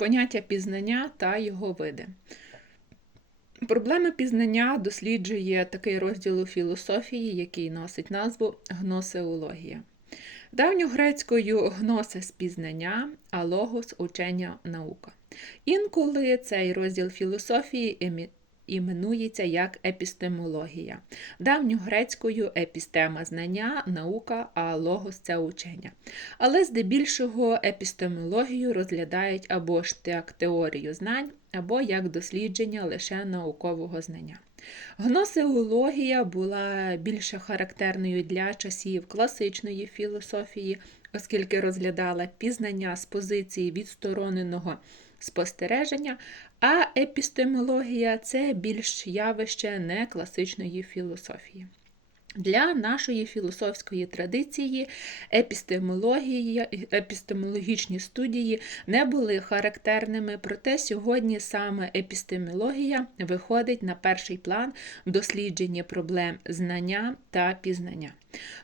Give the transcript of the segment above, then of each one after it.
Поняття пізнання та його види. Проблеми пізнання досліджує такий розділ у філософії, який носить назву гносеологія. Давньогрецькою гносис пізнання, а логос учення наука. Інколи цей розділ філософії іменується як епістемологія. Давньогрецькою епістема знання, наука, а логос це учення. Але здебільшого епістемологію розглядають або ж як теорію знань, або як дослідження лише наукового знання. Гносеологія була більше характерною для часів класичної філософії, оскільки розглядала пізнання з позиції відстороненого спостереження, а епістемологія це більш явище не класичної філософії. Для нашої філософської традиції епістемологічні студії не були характерними, проте сьогодні саме епістемологія виходить на перший план в дослідженні проблем знання та пізнання.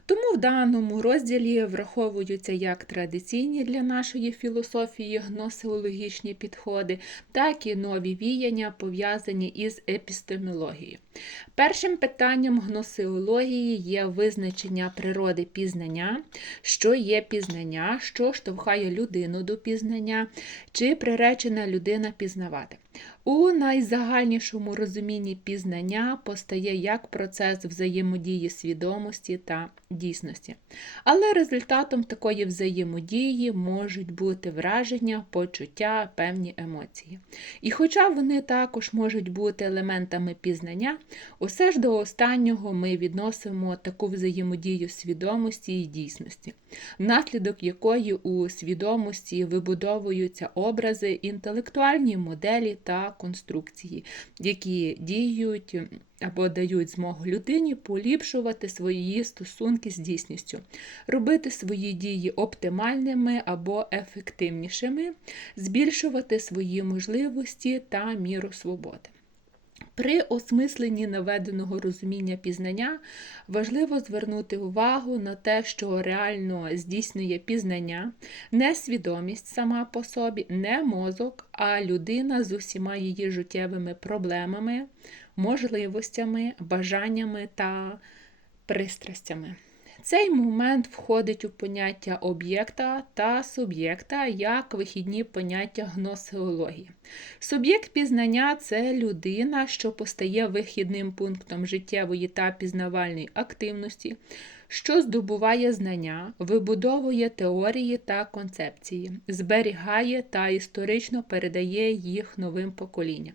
Тому в даному розділі враховуються як традиційні для нашої філософії гносеологічні підходи, так і нові віяння, пов'язані із епістемологією. Першим питанням гносеології є визначення природи пізнання, що є пізнання, що штовхає людину до пізнання, чи приречена людина пізнавати. У найзагальнішому розумінні пізнання постає як процес взаємодії свідомості та дійсності. Але результатом такої взаємодії можуть бути враження, почуття, певні емоції. І хоча вони також можуть бути елементами пізнання, усе ж до останнього ми відносимо таку взаємодію свідомості і дійсності, внаслідок якої у свідомості вибудовуються образи, інтелектуальні моделі та конструкції, які діють або дають змогу людині поліпшувати свої стосунки з дійсністю, робити свої дії оптимальними або ефективнішими, збільшувати свої можливості та міру свободи. При осмисленні наведеного розуміння пізнання важливо звернути увагу на те, що реально здійснює пізнання не свідомість сама по собі, не мозок, а людина з усіма її життєвими проблемами, можливостями, бажаннями та пристрастями. Цей момент входить у поняття об'єкта та суб'єкта як вихідні поняття гносеології. Суб'єкт пізнання це людина, що постає вихідним пунктом життєвої та пізнавальної активності, що здобуває знання, вибудовує теорії та концепції, зберігає та історично передає їх новим поколінням.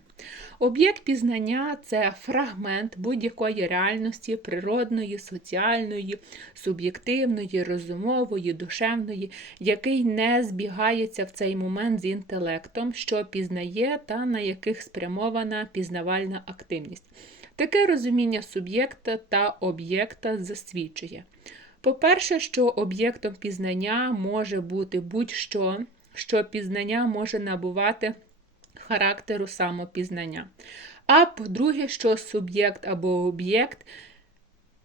Об'єкт пізнання це фрагмент будь-якої реальності, природної, соціальної, суб'єктивної, розумової, душевної, який не збігається в цей момент з інтелектом, що пізнає та на яких спрямована пізнавальна активність. Таке розуміння суб'єкта та об'єкта засвідчує. По-перше, що об'єктом пізнання може бути будь-що, що пізнання може набувати характеру самопізнання. А по-друге, що суб'єкт або об'єкт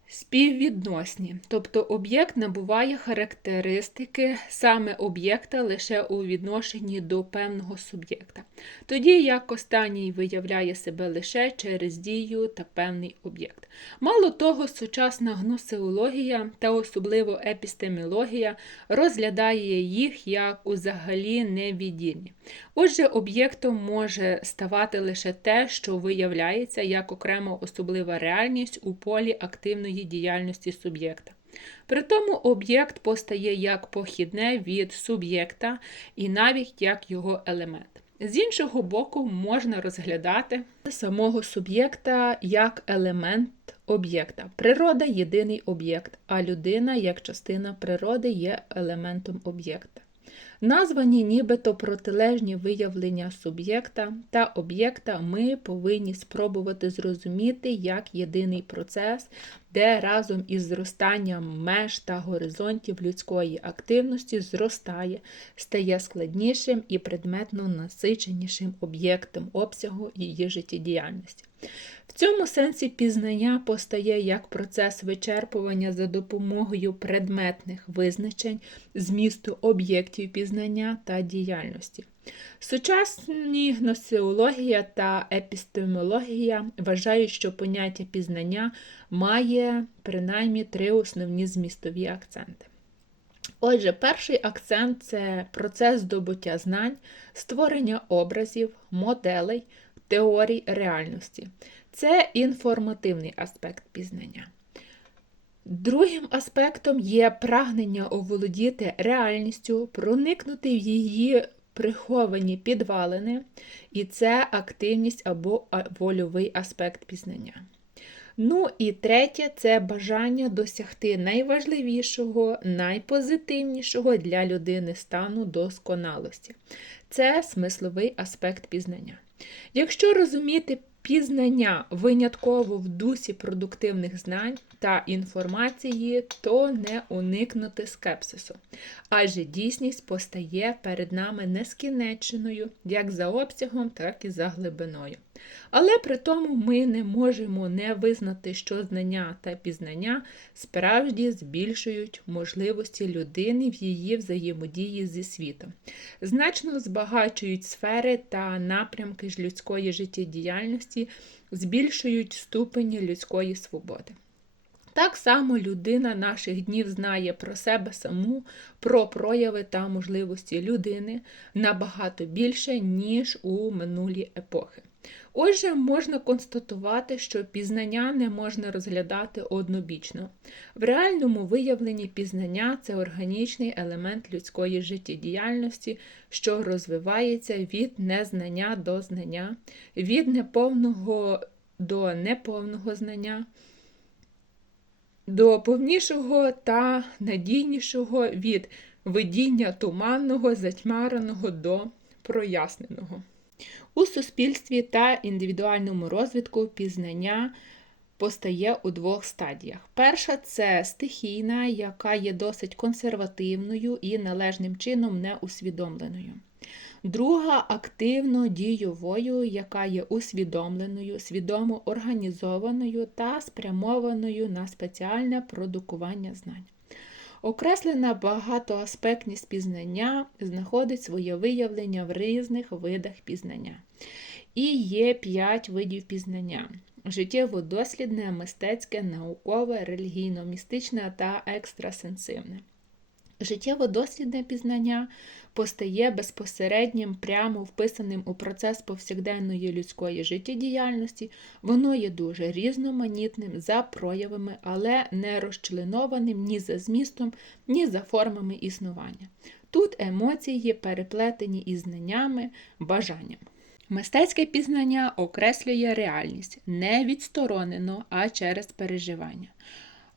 співвідносні, тобто об'єкт набуває характеристики саме об'єкта лише у відношенні до певного суб'єкта, тоді як останній виявляє себе лише через дію та певний об'єкт. Мало того, сучасна гносеологія та особливо епістемологія розглядає їх як узагалі невіддільні. Отже, об'єктом може ставати лише те, що виявляється як окремо особлива реальність у полі активної діяльності суб'єкта. При тому об'єкт постає як похідне від суб'єкта і навіть як його елемент. З іншого боку, можна розглядати самого суб'єкта як елемент об'єкта. Природа єдиний об'єкт, а людина як частина природи є елементом об'єкта. Названі нібито протилежні виявлення суб'єкта та об'єкта ми повинні спробувати зрозуміти як єдиний процес, де разом із зростанням меж та горизонтів людської активності зростає, стає складнішим і предметно насиченішим об'єктом обсягу її життєдіяльності. В цьому сенсі пізнання постає як процес вичерпування за допомогою предметних визначень, змісту об'єктів пізнання та діяльності. Сучасні гносеологія та епістемологія вважають, що поняття пізнання має принаймні три основні змістові акценти. Отже, перший акцент це процес здобуття знань, створення образів, моделей, теорій реальності. Це інформативний аспект пізнання. Другим аспектом є прагнення оволодіти реальністю, проникнути в її приховані підвалини, і це активність або вольовий аспект пізнання. Ну і третє це бажання досягти найважливішого, найпозитивнішого для людини стану досконалості. Це смисловий аспект пізнання. Якщо розуміти пізнання винятково в дусі продуктивних знань та інформації, то не уникнути скепсису. Адже дійсність постає перед нами нескінченою, як за обсягом, так і за глибиною. Але при тому ми не можемо не визнати, що знання та пізнання справді збільшують можливості людини в її взаємодії зі світом, значно збагачують сфери та напрямки ж людської життєдіяльності, збільшують ступені людської свободи. Так само людина наших днів знає про себе саму, про прояви та можливості людини набагато більше, ніж у минулі епохи. Отже, можна констатувати, що пізнання не можна розглядати однобічно. В реальному виявленні пізнання це органічний елемент людської життєдіяльності, що розвивається від незнання до знання, від неповного до неповного знання. До повнішого та надійнішого від видіння туманного, затьмареного до проясненого. У суспільстві та індивідуальному розвитку пізнання постає у двох стадіях. Перша це стихійна, яка є досить консервативною і належним чином неусвідомленою. Друга активно дійовою, яка є усвідомленою, свідомо організованою та спрямованою на спеціальне продукування знань. Окреслена багатоаспектність пізнання знаходить своє виявлення в різних видах пізнання. І є п'ять видів пізнання: життєво-дослідне, мистецьке, наукове, релігійно-містичне та екстрасенсивне. Життєво-дослідне пізнання постає безпосереднім, прямо вписаним у процес повсякденної людської життєдіяльності, воно є дуже різноманітним за проявами, але не розчленованим ні за змістом, ні за формами існування. Тут емоції переплетені із знаннями, бажанням. Мистецьке пізнання окреслює реальність не відсторонено, а через переживання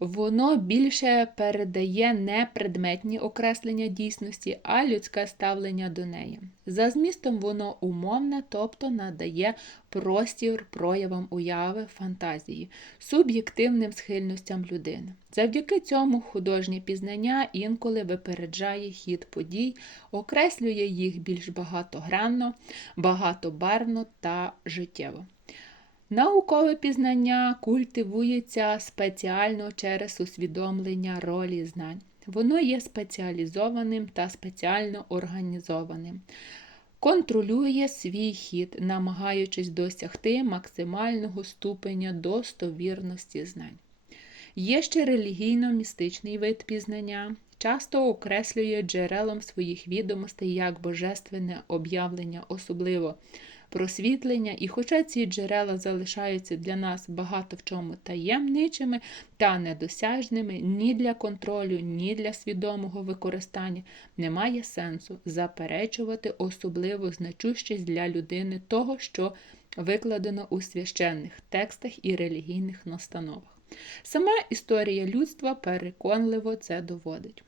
воно більше передає не предметні окреслення дійсності, а людське ставлення до неї. За змістом воно умовне, тобто надає простір проявам уяви, фантазії, суб'єктивним схильностям людини. Завдяки цьому художнє пізнання інколи випереджає хід подій, окреслює їх більш багатогранно, багатобарвно та життєво. Наукове пізнання культивується спеціально через усвідомлення ролі знань. Воно є спеціалізованим та спеціально організованим. Контролює свій хід, намагаючись досягти максимального ступеня достовірності знань. Є ще релігійно-містичний вид пізнання, часто окреслює джерелом своїх відомостей як божественне об'явлення, особливо просвітлення, і хоча ці джерела залишаються для нас багато в чому таємничими та недосяжними ні для контролю, ні для свідомого використання, немає сенсу заперечувати особливу значущість для людини того, що викладено у священних текстах і релігійних настановах. Сама історія людства переконливо це доводить.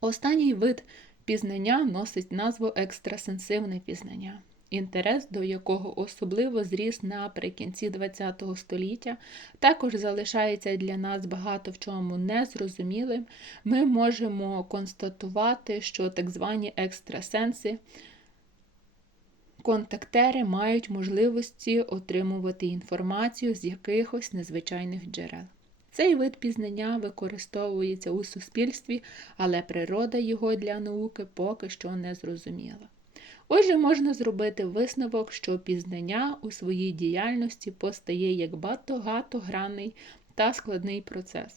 Останній вид пізнання носить назву екстрасенсивне пізнання інтерес до якого особливо зріс наприкінці ХХ століття, також залишається для нас багато в чому незрозумілим, ми можемо констатувати, що так звані екстрасенси контактери мають можливості отримувати інформацію з якихось незвичайних джерел. Цей вид пізнання використовується у суспільстві, але природа його для науки поки що не зрозуміла. Отже, можна зробити висновок, що пізнання у своїй діяльності постає як багатогранний та складний процес.